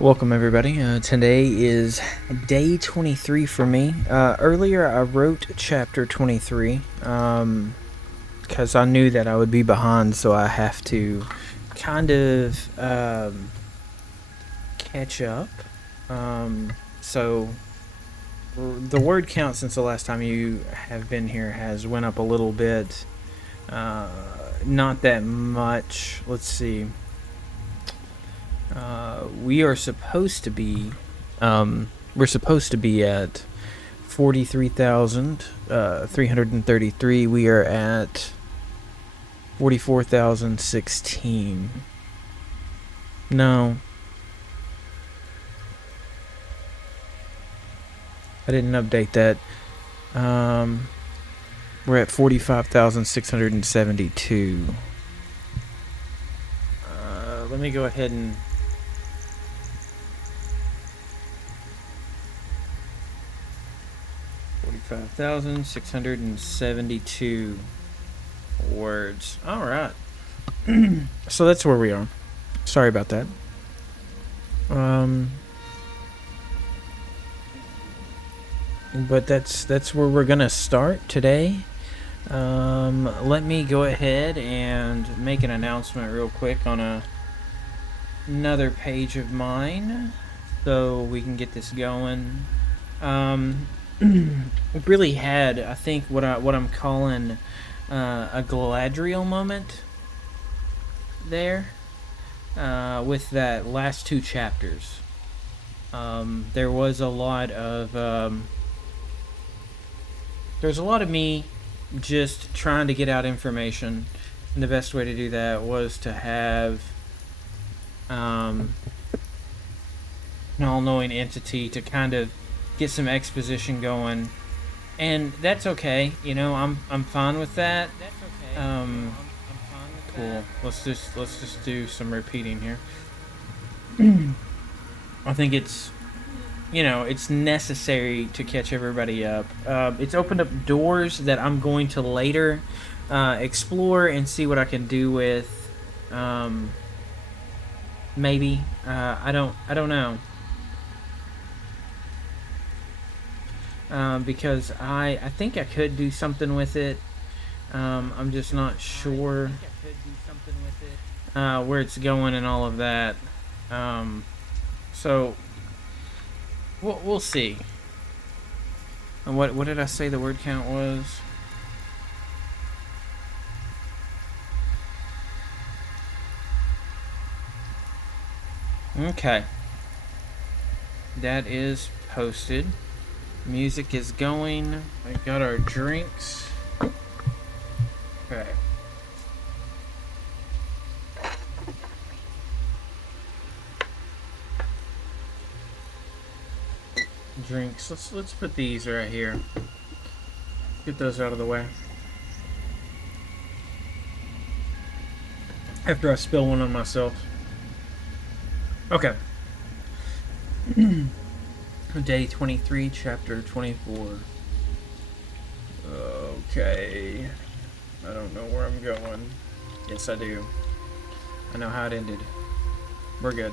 Welcome, everybody. Today is day 23 for me. Earlier, I wrote chapter 23 because I knew that I would be behind, so I have to kind of catch up. So the word count since the last time you have been here has went up a little bit. Not that much. Let's see. We are supposed to be we're supposed to be at 43,333. We are at 44,016. No, I didn't update that. We're at 45,672. Let me go ahead and 45,672 words. All right. So that's where we are. Sorry about that. But that's where we're gonna start today. Let me go ahead and make an announcement real quick on another page of mine, so we can get this going. We really had, I think, what I'm calling a Galadriel moment there with that last two chapters. There was a lot of there's a lot of me just trying to get out information, and the best way to do that was to have an all-knowing entity to kind of get some exposition going, and that's okay. I'm fine with that. Cool. Let's just do some repeating here. I think it's necessary to catch everybody up. It's opened up doors that I'm going to later explore and see what I can do with. Maybe I don't know. Because I think I could do something with it. I'm just not sure where it's going and all of that. So we'll see. And what did I say the word count was? Okay. That is posted. Music is going. I got our drinks. Okay. Drinks. Let's put these right here. Get those out of the way. After I spill one on myself. Okay. Day 23, chapter 24. Okay. I don't know where I'm going. Yes, I do. I know how it ended. We're good.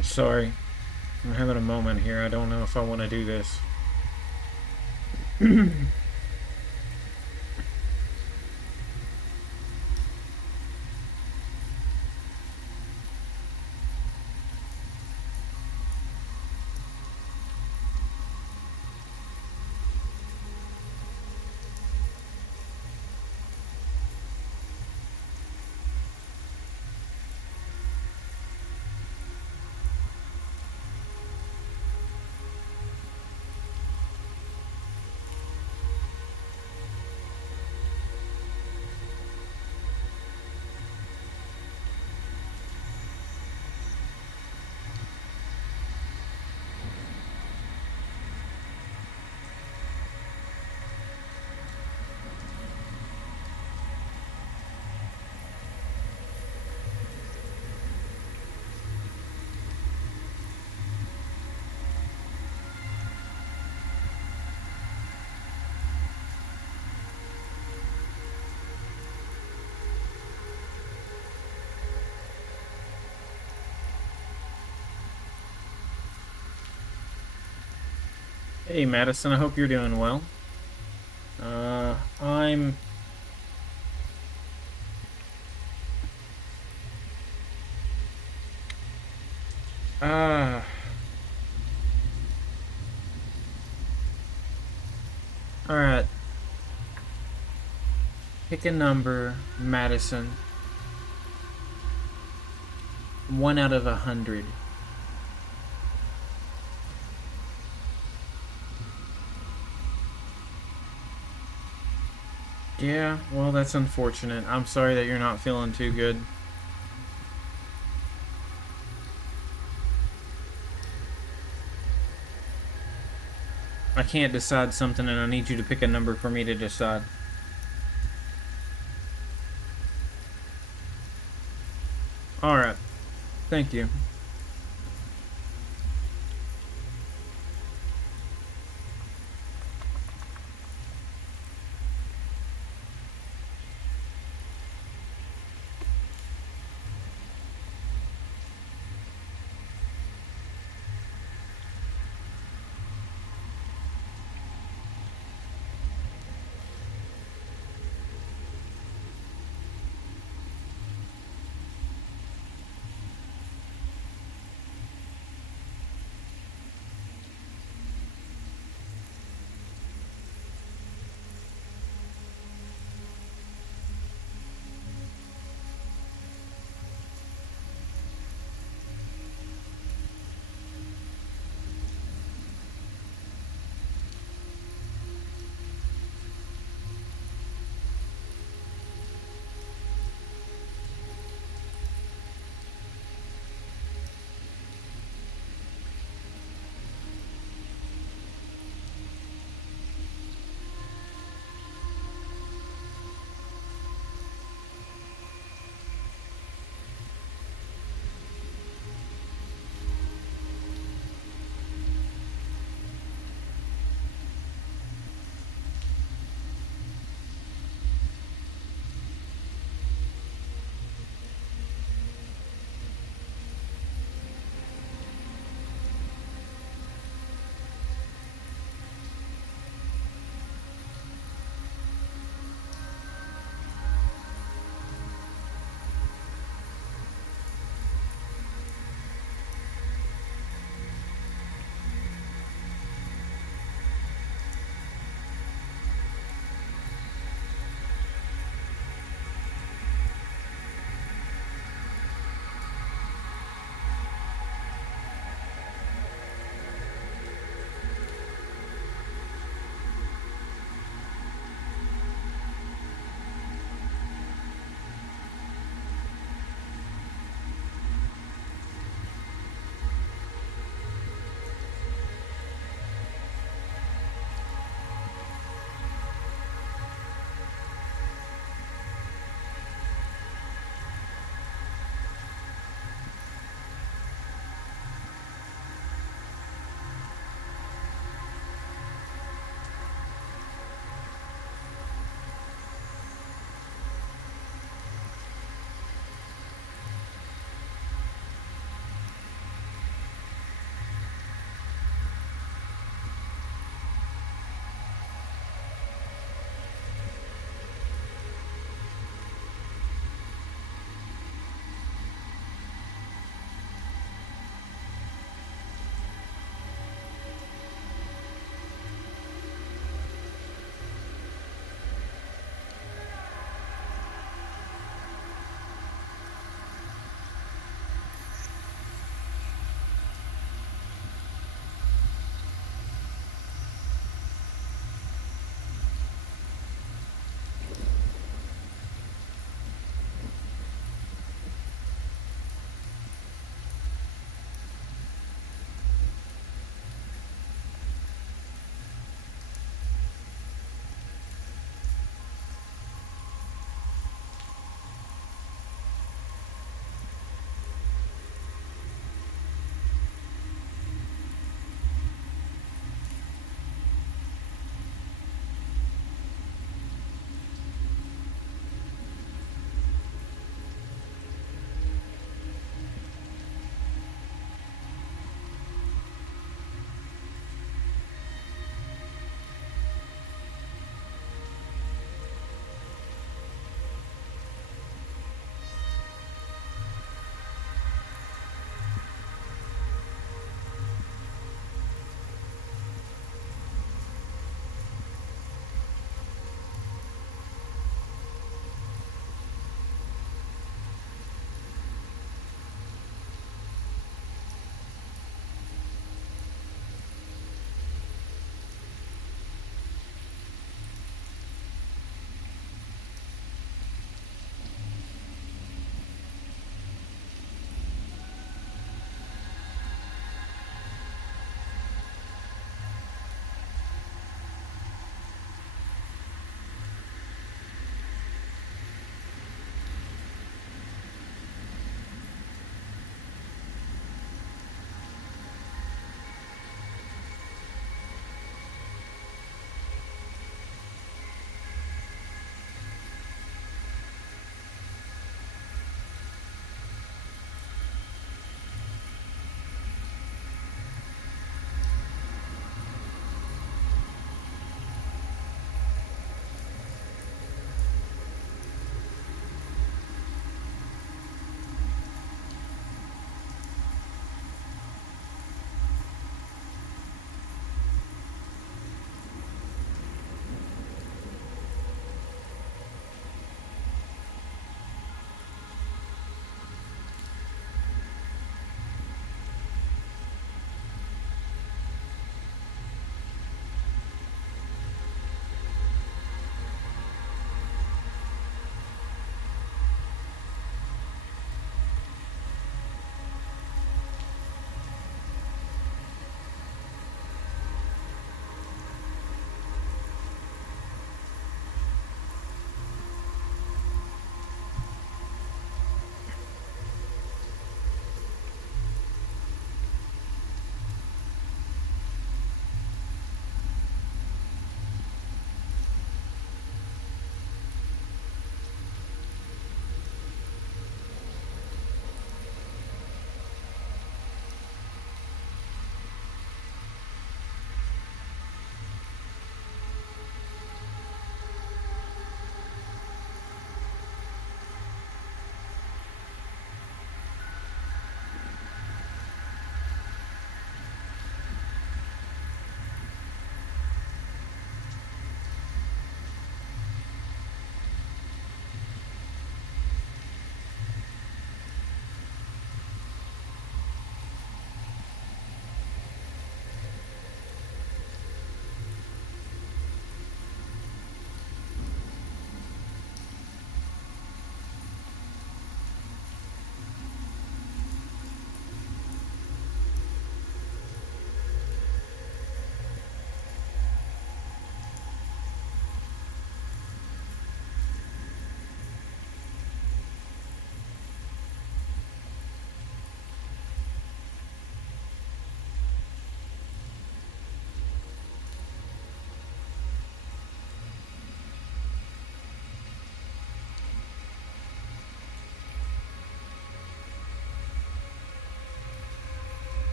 Sorry, I'm having a moment here. I don't know if I want to do this. Hey, Madison, I hope you're doing well. I'm. Uh, alright. Pick a number, Madison. 1 out of 100. Yeah, well, that's unfortunate. I'm sorry that you're not feeling too good. I can't decide something, and I need you to pick a number for me to decide. Alright, thank you.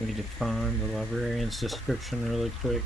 We need to find the librarian's description really quick.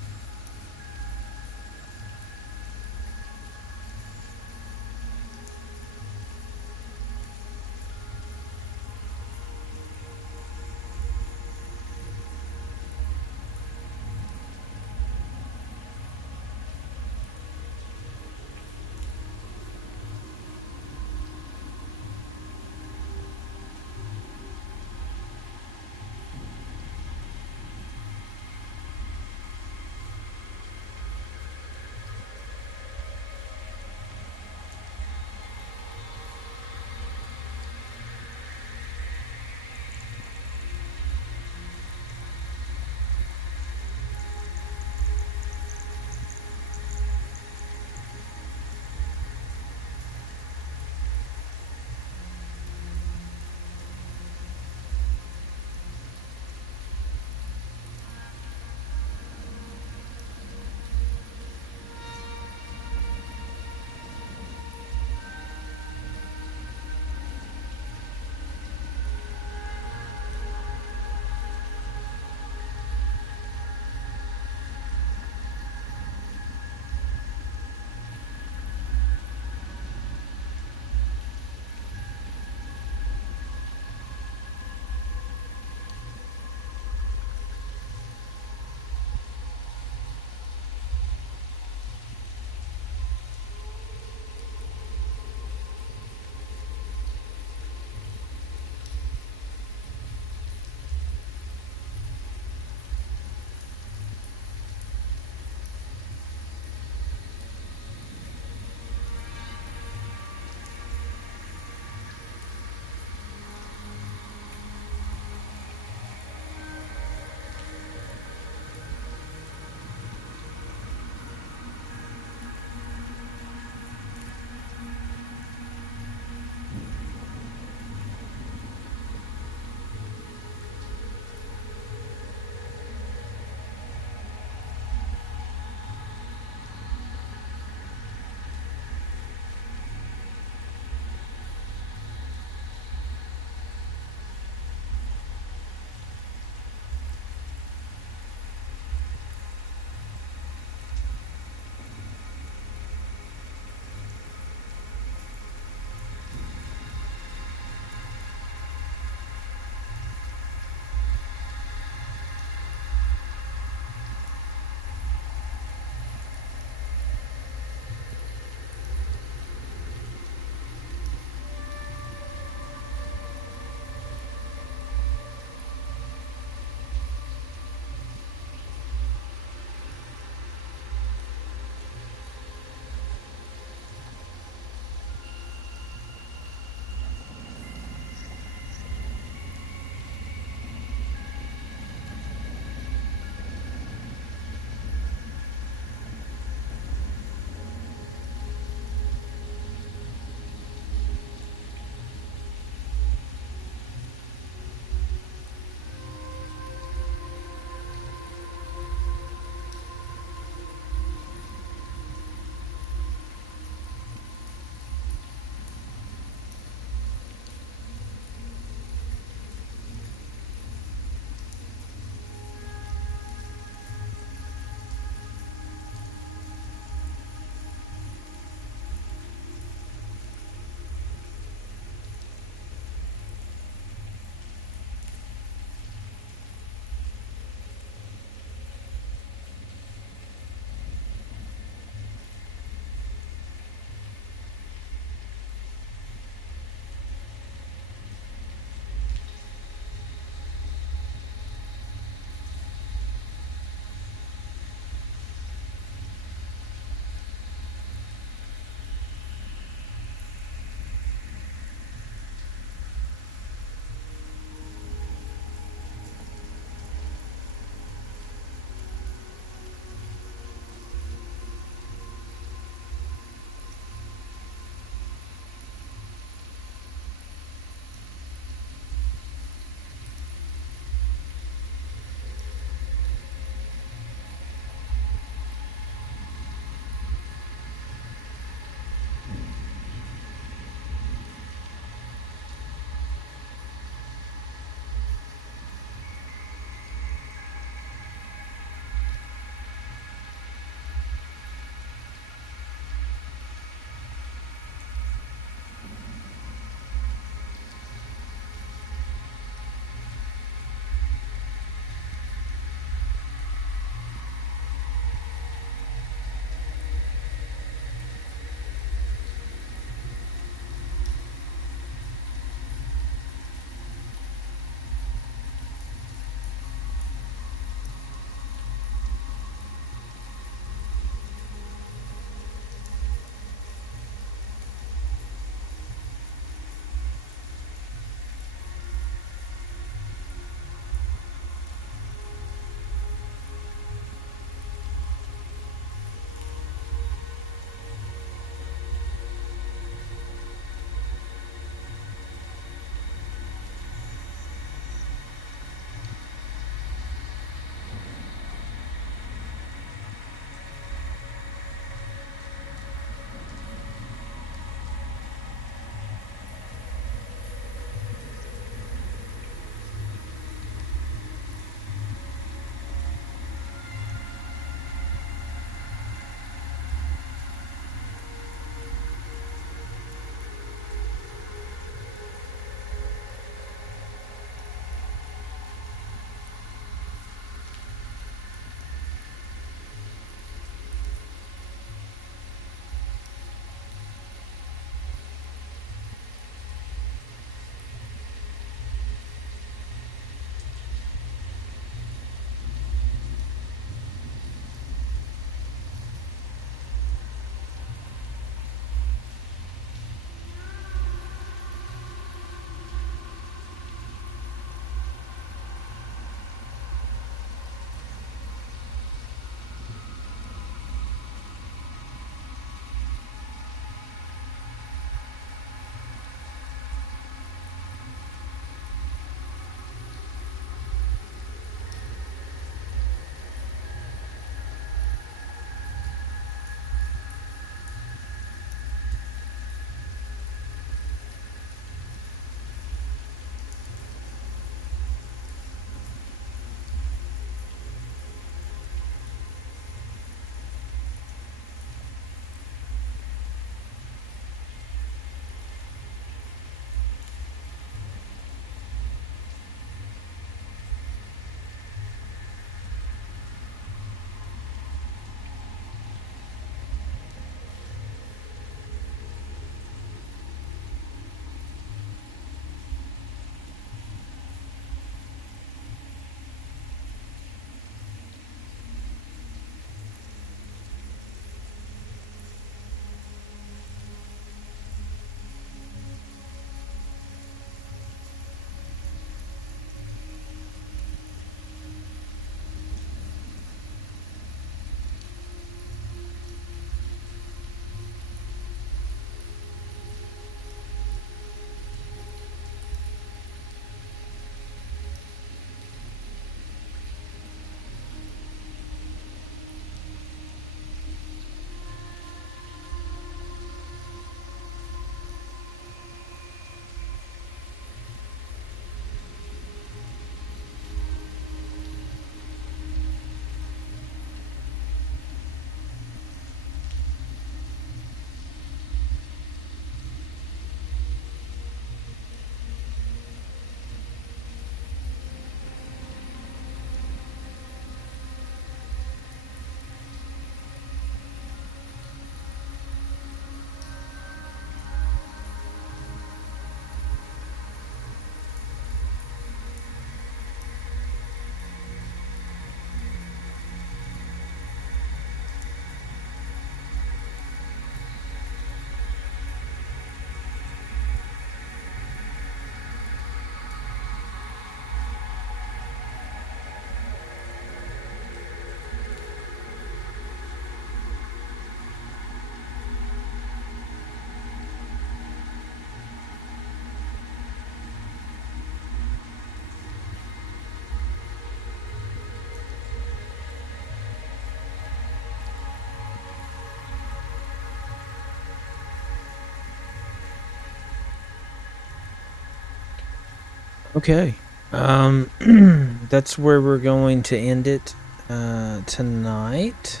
Okay. That's where we're going to end it tonight.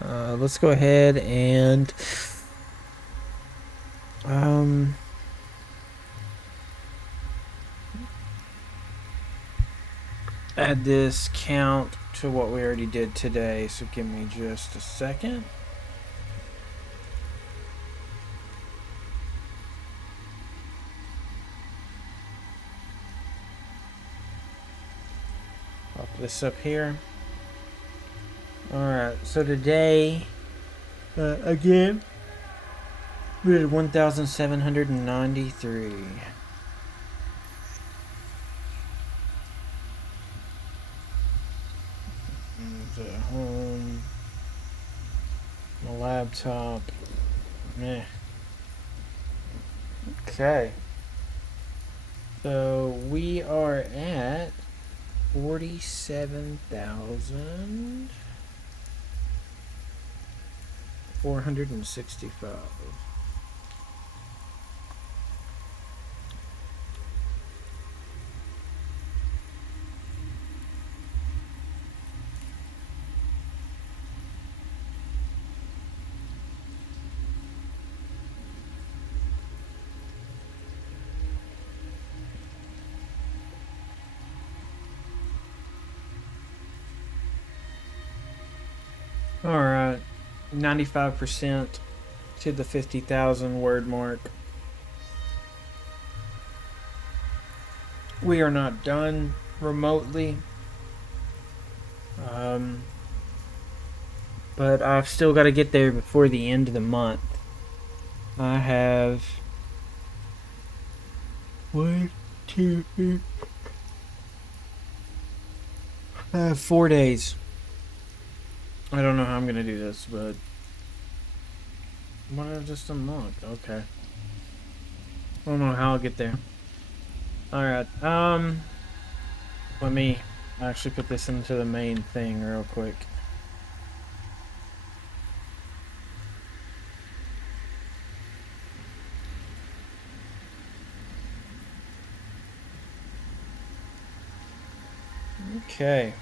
Let's go ahead and add this count to what we already did today. So give me just a second. Pop this up here. Alright, so today, again, we did 1,793. The home, my laptop, meh. Okay. So we are at 47,465. Alright, 95% to the 50,000 word mark. We are not done remotely. But I've still got to get there before the end of the month. I have 1, 2, 3. I have 4 days. I don't know how I'm gonna do this, but what I just unlocked? Okay. I don't know how I'll get there. Alright, let me actually put this into the main thing real quick. Okay.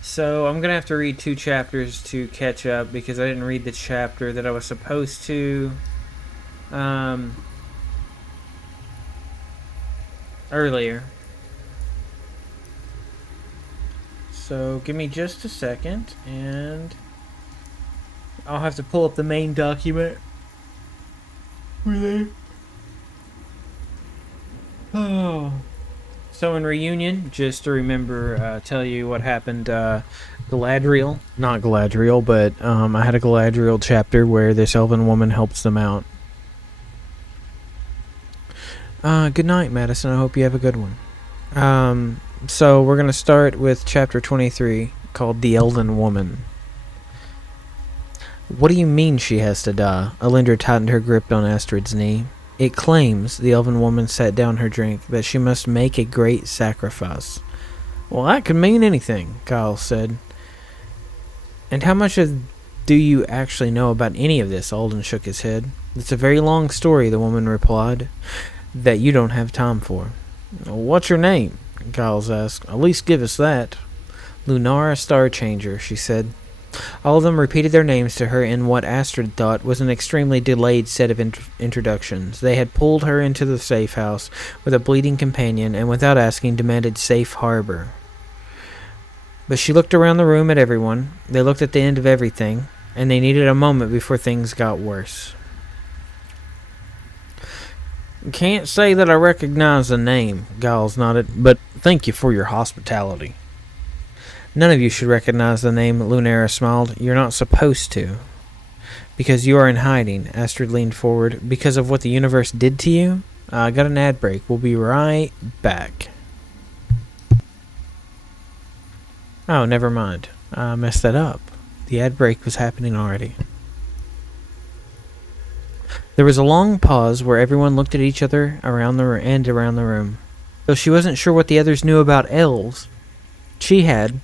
So I'm gonna have to read 2 chapters to catch up because I didn't read the chapter that I was supposed to earlier. So give me just a second and I'll have to pull up the main document. Really? Oh. So in Reunion, just to remember, tell you what happened, Galadriel, not Galadriel, but I had a Galadriel chapter where this elven woman helps them out. Good night, Madison. I hope you have a good one. So we're going to start with chapter 23, called The Elven Woman. What do you mean she has to die? Alindra tightened her grip on Astrid's knee. It claims, the elven woman set down her drink, that she must make a great sacrifice. Well, that could mean anything, Kyle said. And how much do you actually know about any of this? Alden shook his head. It's a very long story, the woman replied, that you don't have time for. What's your name? Giles asked. At least give us that. Lunara Starchanger, she said. All of them repeated their names to her in what Astrid thought was an extremely delayed set of introductions. They had pulled her into the safe house with a bleeding companion and without asking demanded safe harbor. But she looked around the room at everyone. They looked at the end of everything, and they needed a moment before things got worse. Can't say that I recognize the name, Giles nodded, but thank you for your hospitality. None of you should recognize the name, Lunara smiled. You're not supposed to. Because you are in hiding, Astrid leaned forward. Because of what the universe did to you? I got an ad break. We'll be right back. Oh, never mind. I messed that up. The ad break was happening already. There was a long pause where everyone looked at each other around the room. Though she wasn't sure what the others knew about elves, she had.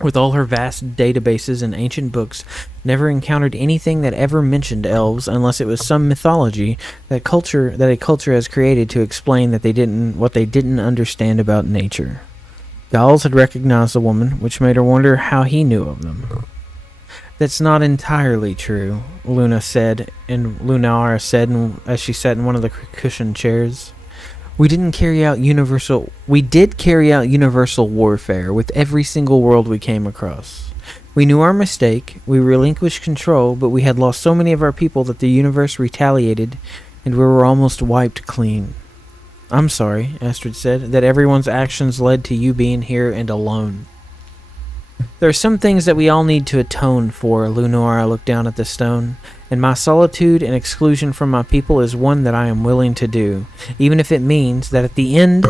with all her vast databases and ancient books, never encountered anything that ever mentioned elves unless it was some mythology that a culture has created to explain what they didn't understand about nature. Giles had recognized the woman, which made her wonder how he knew of them. That's not entirely true, Lunara said, as she sat in one of the cushioned chairs. We did carry out universal warfare with every single world we came across. We knew our mistake, we relinquished control, but we had lost so many of our people that the universe retaliated, and we were almost wiped clean. I'm sorry, Astrid said, that everyone's actions led to you being here and alone. There are some things that we all need to atone for, Lunara looked down at the stone, and my solitude and exclusion from my people is one that I am willing to do, even if it means that at the end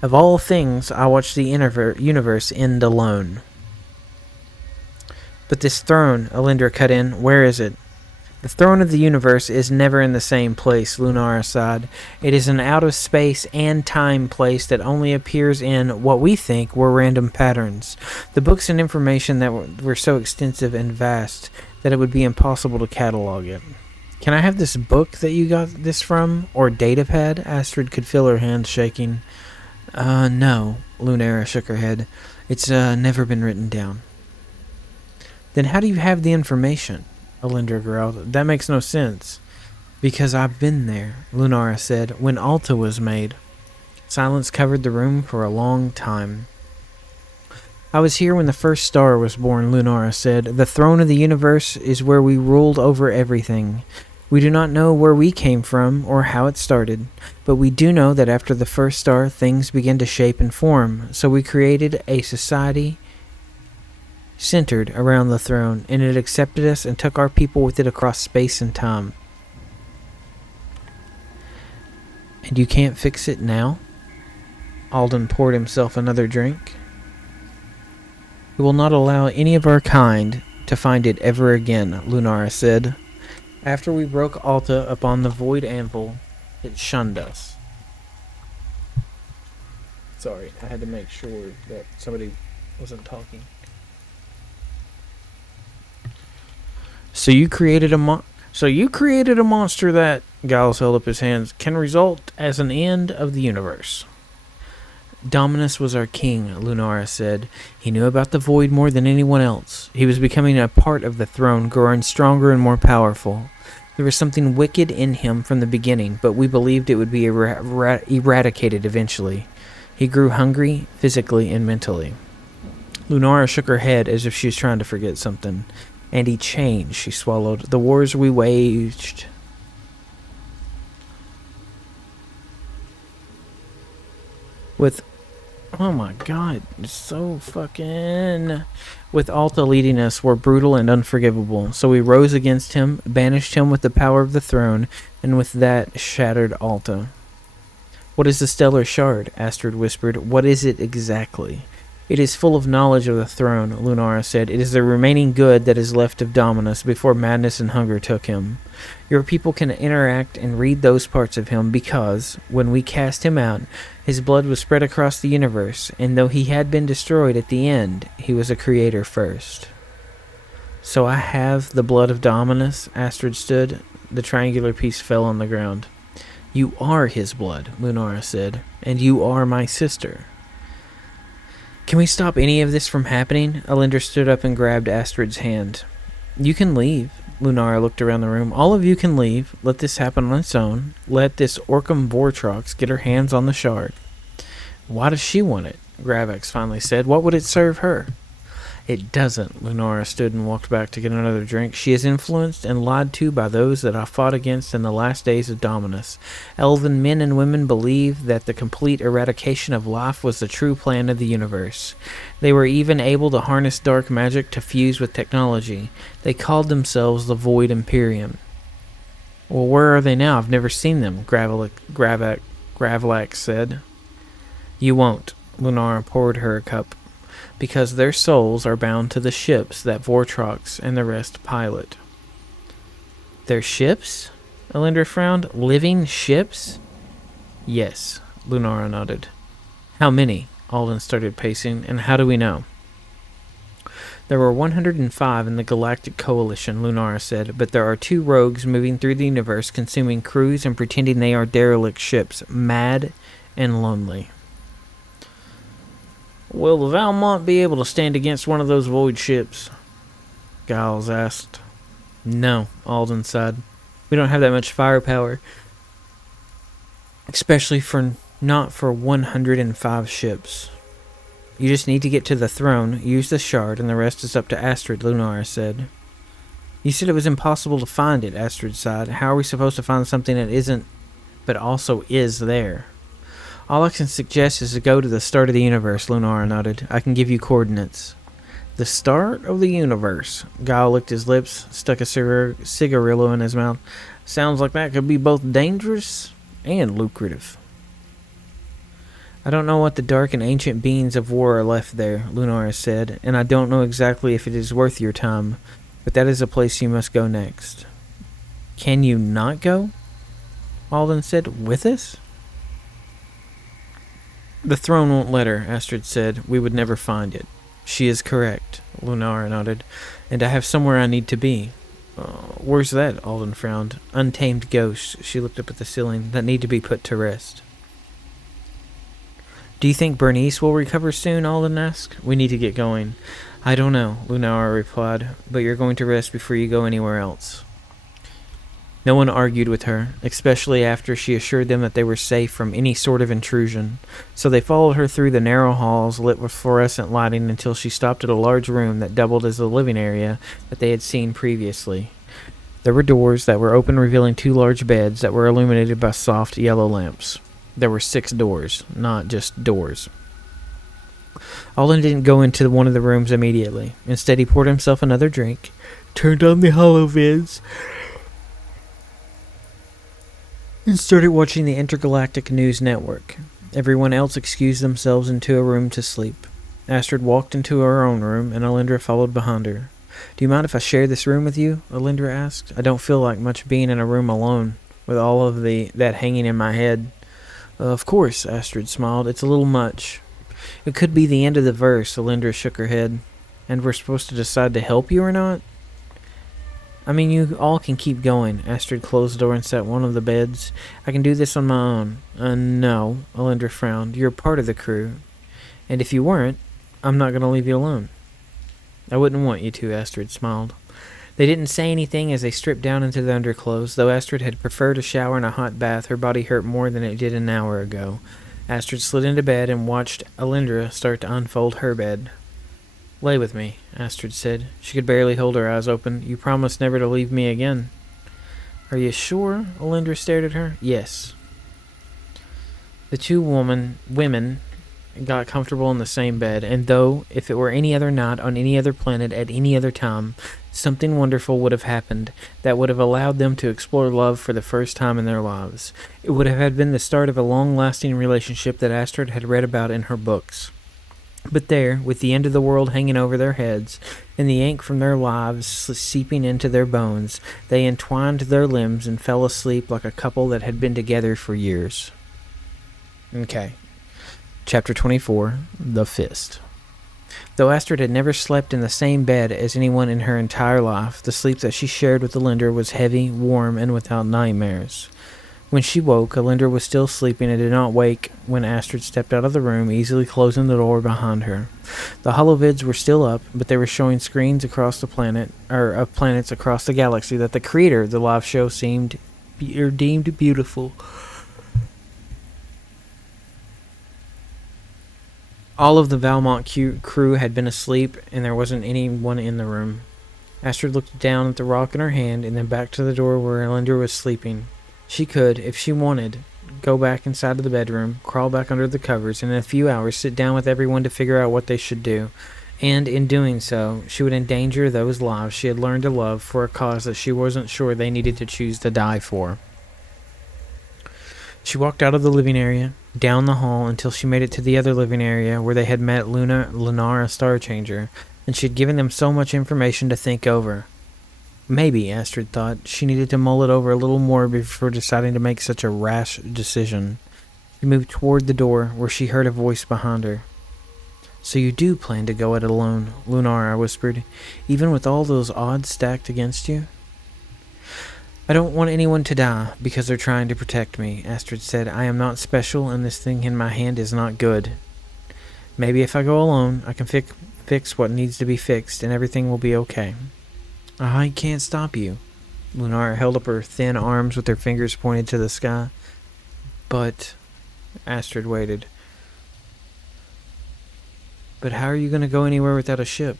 of all things I watch the universe end alone. But this throne, Alindra cut in, where is it? The throne of the universe is never in the same place, Lunara sighed. It is an out-of-space and time place that only appears in what we think were random patterns. The books and information that were so extensive and vast that it would be impossible to catalog it. Can I have this book that you got this from? Or datapad? Astrid could feel her hands shaking. No, Lunara shook her head. It's never been written down. Then how do you have the information? Alindra growled. That makes no sense. Because I've been there, Lunara said, when Alta was made. Silence covered the room for a long time. I was here when the first star was born, Lunara said. The throne of the universe is where we ruled over everything. We do not know where we came from or how it started, but we do know that after the first star, things began to shape and form, so we created a society centered around the throne, and it accepted us and took our people with it across space and time. And you can't fix it now? Alden poured himself another drink. We will not allow any of our kind to find it ever again, Lunara said. After we broke Alta upon the void anvil, it shunned us. Sorry, I had to make sure that somebody wasn't talking. So you created a monster that, Giles held up his hands, can result as an end of the universe. Dominus was our king, Lunara said. He knew about the void more than anyone else. He was becoming a part of the throne, growing stronger and more powerful. There was something wicked in him from the beginning, but we believed it would be eradicated eventually. He grew hungry, physically and mentally. Lunara shook her head as if she was trying to forget something. And he changed, she swallowed. The wars we waged. Oh my god, it's so fucking... With Alta leading us were brutal and unforgivable. So we rose against him, banished him with the power of the throne, and with that shattered Alta. What is the Stellar Shard? Astrid whispered. What is it exactly? It is full of knowledge of the throne, Lunara said. It is the remaining good that is left of Dominus before madness and hunger took him. Your people can interact and read those parts of him because, when we cast him out, his blood was spread across the universe, and though he had been destroyed at the end, he was a creator first. So I have the blood of Dominus? Astrid stood. The triangular piece fell on the ground. You are his blood, Lunara said, and you are my sister. Can we stop any of this from happening? Alindra stood up and grabbed Astrid's hand. You can leave. Lunara looked around the room. All of you can leave. Let this happen on its own. Let this Orcam Vortrox get her hands on the shard. Why does she want it? Gravax finally said. What would it serve her? It doesn't. Lunara stood and walked back to get another drink. She is influenced and lied to by those that I fought against in the last days of Dominus. Elven men and women believed that the complete eradication of life was the true plan of the universe. They were even able to harness dark magic to fuse with technology. They called themselves the Void Imperium. Well, where are they now? I've never seen them, Gravlax said. You won't. Lunara poured her a cup. Because their souls are bound to the ships that Vortrox and the rest pilot. Their ships? Alindra frowned. Living ships? Yes, Lunara nodded. How many? Alden started pacing. And how do we know? There were 105 in the Galactic Coalition, Lunara said, but there are 2 rogues moving through the universe, consuming crews and pretending they are derelict ships, mad and lonely. Will the Valmont be able to stand against one of those void ships? Giles asked. No, Alden sighed. We don't have that much firepower. Especially not for 105 ships. You just need to get to the throne, use the shard, and the rest is up to Astrid, Lunara said. You said it was impossible to find it, Astrid sighed. How are we supposed to find something that isn't, but also is there? All I can suggest is to go to the start of the universe, Lunara nodded. I can give you coordinates. The start of the universe. Guile licked his lips, stuck a cigarillo in his mouth. Sounds like that could be both dangerous and lucrative. I don't know what the dark and ancient beings of war are left there, Lunara said, and I don't know exactly if it is worth your time, but that is a place you must go next. Can you not go? Alden said. With us? The throne won't let her, Astrid said. We would never find it. She is correct, Lunara nodded, and I have somewhere I need to be. Where's that? Alden frowned. Untamed ghosts, she looked up at the ceiling, that need to be put to rest. Do you think Bernice will recover soon? Alden asked. We need to get going. I don't know, Lunara replied, but you're going to rest before you go anywhere else. No one argued with her, especially after she assured them that they were safe from any sort of intrusion, so they followed her through the narrow halls lit with fluorescent lighting until she stopped at a large room that doubled as the living area that they had seen previously. There were doors that were open, revealing 2 large beds that were illuminated by soft yellow lamps. There were 6 doors, not just doors. Alden didn't go into one of the rooms immediately. Instead, he poured himself another drink, turned on the holovids, and started watching the Intergalactic News Network. Everyone else excused themselves into a room to sleep. Astrid walked into her own room, and Alindra followed behind her. Do you mind if I share this room with you? Alindra asked. I don't feel like much being in a room alone, with all of that hanging in my head. Of course, Astrid smiled. It's a little much. It could be the end of the verse, Alindra shook her head. And we're supposed to decide to help you or not? I mean, you all can keep going. Astrid closed the door and sat on one of the beds. I can do this on my own. No, Alindra frowned. You're part of the crew. And if you weren't, I'm not going to leave you alone. I wouldn't want you to, Astrid smiled. They didn't say anything as they stripped down into the underclothes. Though Astrid had preferred a shower and a hot bath, her body hurt more than it did an hour ago. Astrid slid into bed and watched Alindra start to unfold her bed. Lay with me, Astrid said. She could barely hold her eyes open. You promised never to leave me again. Are you sure? Alindra stared at her. Yes. The 2 women got comfortable in the same bed, and though, if it were any other night on any other planet at any other time, something wonderful would have happened that would have allowed them to explore love for the first time in their lives. It would have been the start of a long-lasting relationship that Astrid had read about in her books. But there, with the end of the world hanging over their heads, and the ink from their lives seeping into their bones, they entwined their limbs and fell asleep like a couple that had been together for years. Okay. Chapter 24, The Fist. Though Astrid had never slept in the same bed as anyone in her entire life, the sleep that she shared with Alindra was heavy, warm, and without nightmares. When she woke, Alindra was still sleeping and did not wake when Astrid stepped out of the room, easily closing the door behind her. The holovids were still up, but they were showing screens across the planet, or of planets across the galaxy that the creator of the live show deemed beautiful. All of the Valmont crew had been asleep, and there wasn't anyone in the room. Astrid looked down at the rock in her hand, and then back to the door where Alindra was sleeping. She could, if she wanted, go back inside of the bedroom, crawl back under the covers, and in a few hours sit down with everyone to figure out what they should do. And in doing so, she would endanger those lives she had learned to love for a cause that she wasn't sure they needed to choose to die for. She walked out of the living area, down the hall, until she made it to the other living area where they had met Lunara Starchanger, and she had given them so much information to think over. Maybe, Astrid thought, she needed to mull it over a little more before deciding to make such a rash decision. She moved toward the door, where she heard a voice behind her. So you do plan to go it alone, Lunar, I whispered, even with all those odds stacked against you? I don't want anyone to die because they're trying to protect me, Astrid said. I am not special, and this thing in my hand is not good. Maybe if I go alone, I can fix what needs to be fixed, and everything will be okay. I can't stop you. Lunar held up her thin arms with her fingers pointed to the sky. But... Astrid waited. But how are you going to go anywhere without a ship?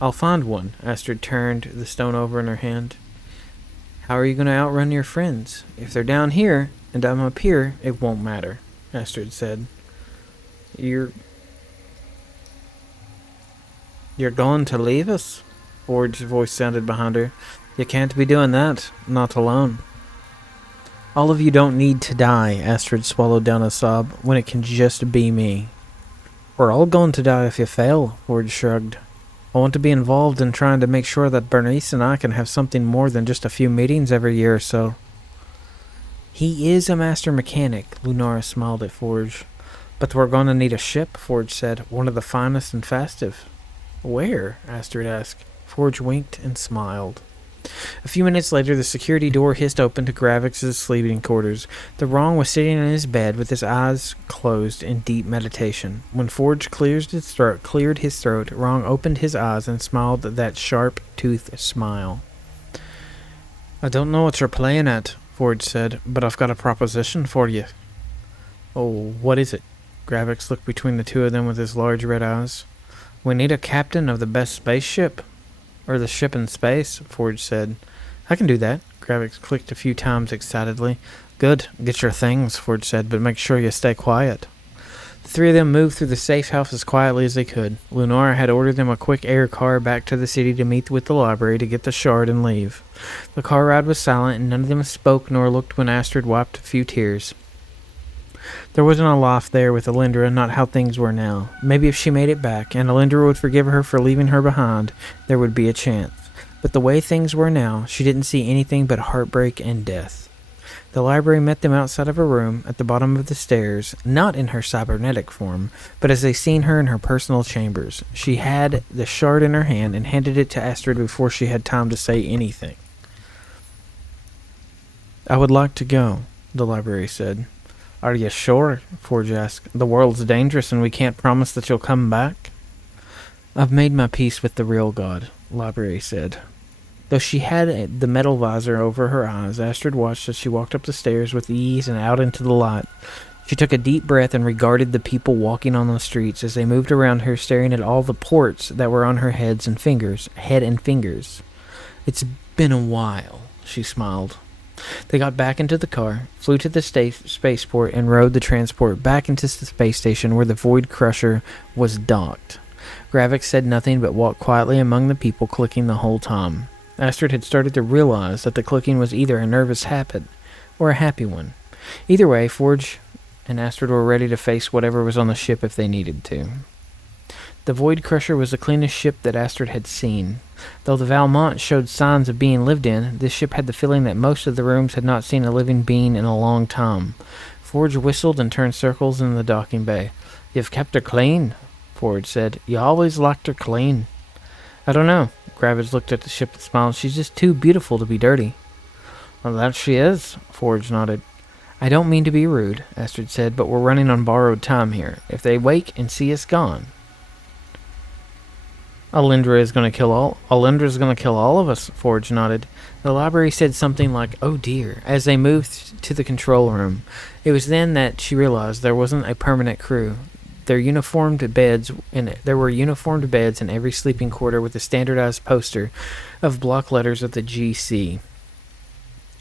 I'll find one. Astrid turned the stone over in her hand. How are you going to outrun your friends? If they're down here, and I'm up here, it won't matter, Astrid said. You're going to leave us? Forge's voice sounded behind her. You can't be doing that, not alone. All of you don't need to die, Astrid swallowed down a sob, when it can just be me. We're all going to die if you fail, Forge shrugged. I want to be involved in trying to make sure that Bernice and I can have something more than just a few meetings every year or so. He is a master mechanic, Lunara smiled at Forge. But we're going to need a ship, Forge said, one of the finest and fastest. Where? Astrid asked. Forge winked and smiled. A few minutes later, the security door hissed open to Gravix's sleeping quarters. The Wrong was sitting in his bed with his eyes closed in deep meditation. When Forge cleared his throat, Wrong opened his eyes and smiled that sharp-toothed smile. I don't know what you're playing at, Forge said, but I've got a proposition for you. Oh, what is it? Gravix looked between the two of them with his large red eyes. We need a captain of the best spaceship. Or the ship in space, Forge said. I can do that. Gravix clicked a few times excitedly. Good. Get your things, Forge said, but make sure you stay quiet. The three of them moved through the safe house as quietly as they could. Lunara had ordered them a quick air car back to the city to meet with the library to get the shard and leave. The car ride was silent, and none of them spoke nor looked when Astrid wiped a few tears. There wasn't a laugh there with Alindra, not how things were now. Maybe if she made it back, and Alindra would forgive her for leaving her behind, there would be a chance. But the way things were now, she didn't see anything but heartbreak and death. The library met them outside of her room, at the bottom of the stairs, not in her cybernetic form, but as they seen her in her personal chambers. She had the shard in her hand and handed it to Astrid before she had time to say anything. I would like to go, the library said. Are you sure? Forge asked. The world's dangerous and we can't promise that you'll come back. I've made my peace with the real God, Library said. Though she had the metal visor over her eyes, Astrid watched as she walked up the stairs with ease and out into the light. She took a deep breath and regarded the people walking on the streets as they moved around her, staring at all the ports that were on her head and fingers. It's been a while, she smiled. They got back into the car, flew to the spaceport, and rode the transport back into the space station where the Void Crusher was docked. Gravix said nothing but walked quietly among the people clicking the whole time. Astrid had started to realize that the clicking was either a nervous habit or a happy one. Either way, Forge and Astrid were ready to face whatever was on the ship if they needed to. The Void Crusher was the cleanest ship that Astrid had seen. Though the Valmont showed signs of being lived in, this ship had the feeling that most of the rooms had not seen a living being in a long time. Forge whistled and turned circles in the docking bay. You've kept her clean, Forge said. You always liked her clean. I don't know. Gravix looked at the ship and smiled. She's just too beautiful to be dirty. Well, that she is, Forge nodded. I don't mean to be rude, Astrid said, but we're running on borrowed time here. If they wake and see us gone... Alindra's going to kill all of us, Forge nodded. The library said something like, oh dear, as they moved to the control room. It was then that she realized there wasn't a permanent crew. There were uniformed beds in every sleeping quarter with a standardized poster of block letters of the GC.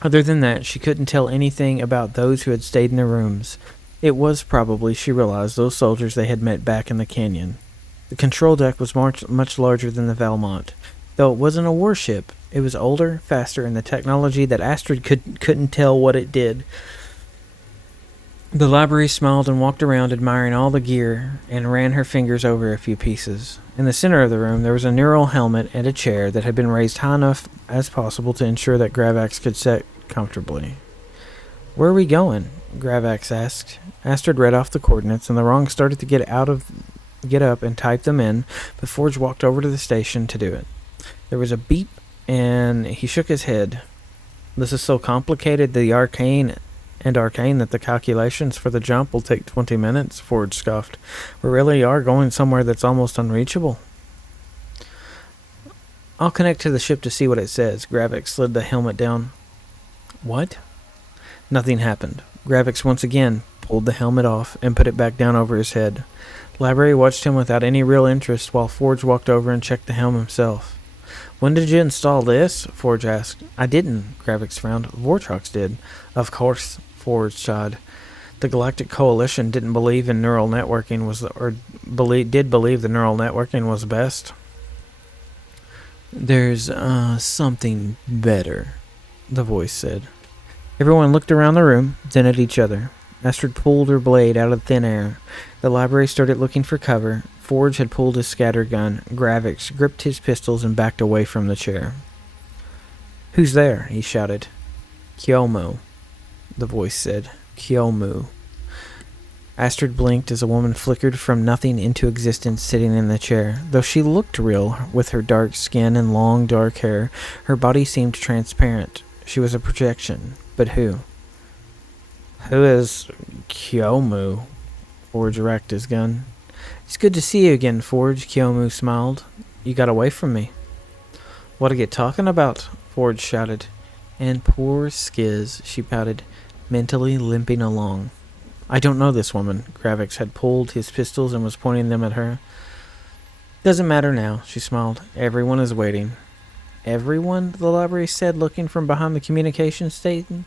Other than that, she couldn't tell anything about those who had stayed in their rooms. It was probably, she realized, those soldiers they had met back in the canyon. The control deck was much larger than the Valmont. Though it wasn't a warship, it was older, faster, and the technology that Astrid couldn't tell what it did. The library smiled and walked around admiring all the gear and ran her fingers over a few pieces. In the center of the room there was a neural helmet and a chair that had been raised high enough as possible to ensure that Gravix could sit comfortably. Where are we going? Gravix asked. Astrid read off the coordinates, and the Wrong started to get out of get up and type them in, but Forge walked over to the station to do it. There was a beep, and he shook his head. This is so complicated, the arcane that the calculations for the jump will take 20 minutes, Forge scoffed. We really are going somewhere that's almost unreachable. I'll connect to the ship to see what it says. Gravix slid the helmet down. What? Nothing happened. Gravix once again pulled the helmet off and put it back down over his head. Library watched him without any real interest while Forge walked over and checked the helm himself. When did you install this? Forge asked. I didn't, Gravix frowned. Vortrox did. Of course, Forge sighed. The Galactic Coalition didn't believe in neural networking did believe the neural networking was best. There's, something better, the voice said. Everyone looked around the room, then at each other. Astrid pulled her blade out of thin air. The library started looking for cover. Forge had pulled his scatter gun. Gravix gripped his pistols and backed away from the chair. Who's there? He shouted. Kyomu, the voice said. Kyomu. Astrid blinked as a woman flickered from nothing into existence sitting in the chair. Though she looked real, with her dark skin and long dark hair, her body seemed transparent. She was a projection. But who? Who is Kyomu? Forge racked his gun. It's good to see you again, Forge, Kyomu smiled. You got away from me. What are you talking about? Forge shouted. And poor Skiz, she pouted, mentally limping along. I don't know this woman. Gravix had pulled his pistols and was pointing them at her. Doesn't matter now, she smiled. Everyone is waiting. Everyone? The library said, looking from behind the communication station.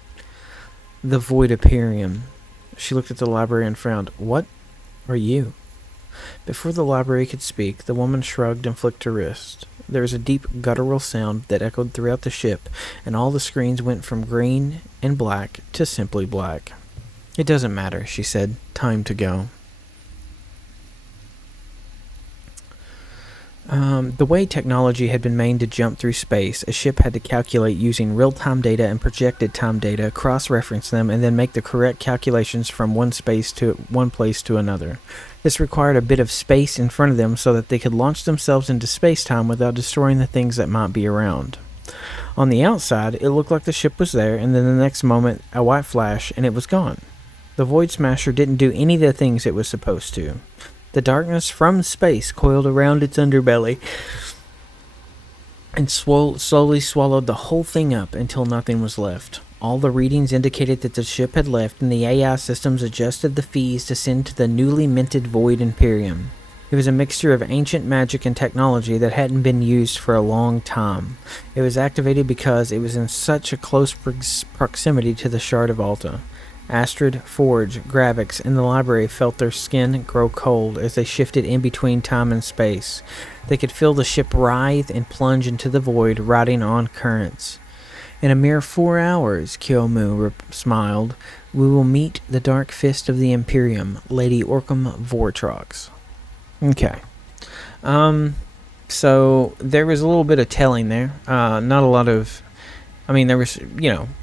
The Void Imperium. She looked at the library and frowned. What are you? Before the library could speak, the woman shrugged and flicked her wrist. There was a deep guttural sound that echoed throughout the ship, and all the screens went from green and black to simply black. It doesn't matter, she said. Time to go. The way technology had been made to jump through space, a ship had to calculate using real-time data and projected time data, cross-reference them, and then make the correct calculations from one place to another. This required a bit of space in front of them so that they could launch themselves into space-time without destroying the things that might be around. On the outside, it looked like the ship was there, and then the next moment, a white flash, and it was gone. The Void Smasher didn't do any of the things it was supposed to. The darkness from space coiled around its underbelly and slowly swallowed the whole thing up until nothing was left. All the readings indicated that the ship had left, and the AI systems adjusted the fees to send to the newly minted Void Imperium. It was a mixture of ancient magic and technology that hadn't been used for a long time. It was activated because it was in such a close proximity to the Shard of Alta. Astrid, Forge, Gravix, and the library felt their skin grow cold as they shifted in between time and space. They could feel the ship writhe and plunge into the void, riding on currents. In a mere 4 hours, Kyomu smiled, we will meet the dark fist of the Imperium, Lady Orcam Vortrox. Okay. So there was a little bit of telling there. Not a lot of... there was,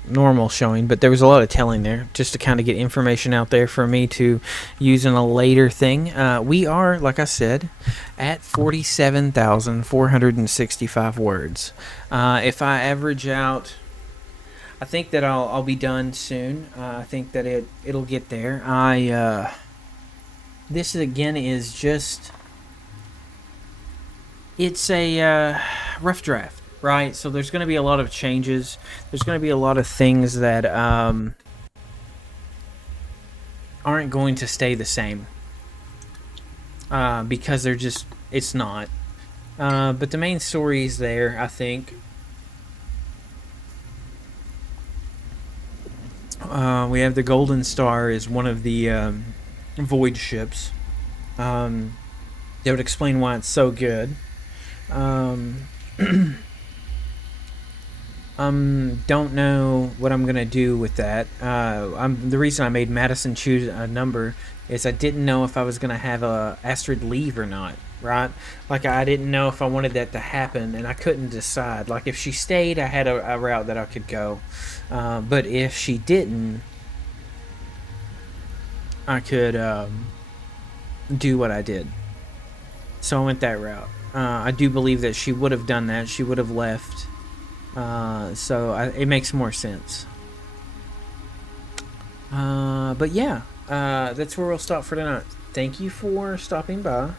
normal showing, but there was a lot of telling there just to kind of get information out there for me to use in a later thing. We are, like I said, at 47,465 words. If I average out, I think that I'll be done soon. I think that it'll get there. This again is just, it's a rough draft. Right, so there's going to be a lot of changes. There's going to be a lot of things that aren't going to stay the same. Because they're just, it's not. But the main story is there, I think. We have the Golden Star is one of the Void ships. That would explain why it's so good. Don't know what I'm gonna do with that. The reason I made Madison choose a number is I didn't know if I was gonna have Astrid leave or not, right? Like, I didn't know if I wanted that to happen, and I couldn't decide. Like, if she stayed, I had a route that I could go, but if she didn't, I could do what I did. So I went that route. I do believe that she would have done that. She would have left. It makes more sense. But yeah, that's where we'll stop for tonight. Thank you for stopping by.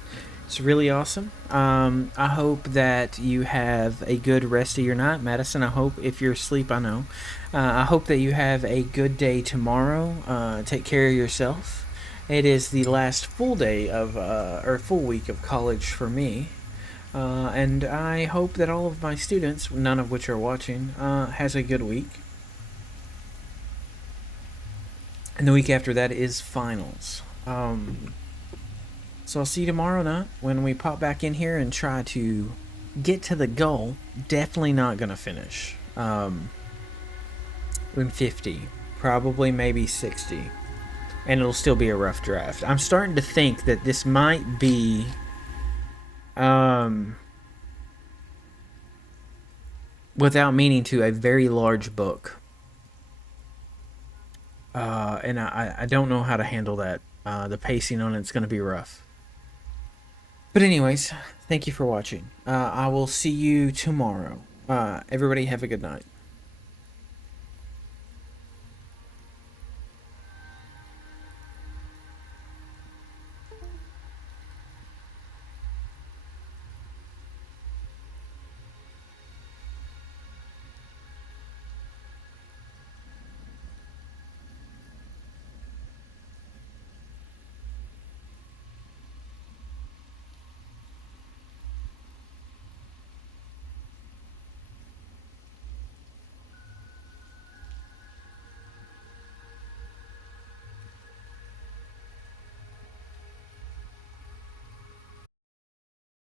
It's really awesome. I hope that you have a good rest of your night, Madison. I hope if you're asleep, I know. I hope that you have a good day tomorrow. Take care of yourself. It is the last full day of, or full week of college for me. And I hope that all of my students, none of which are watching, has a good week. And the week after that is finals. So I'll see you tomorrow night when we pop back in here and try to get to the goal. Definitely not going to finish in 50. Probably maybe 60. And it'll still be a rough draft. I'm starting to think that this might be... without meaning to, a very large book. And I don't know how to handle that. The pacing on it's going to be rough. But anyways, thank you for watching. I will see you tomorrow. Everybody have a good night.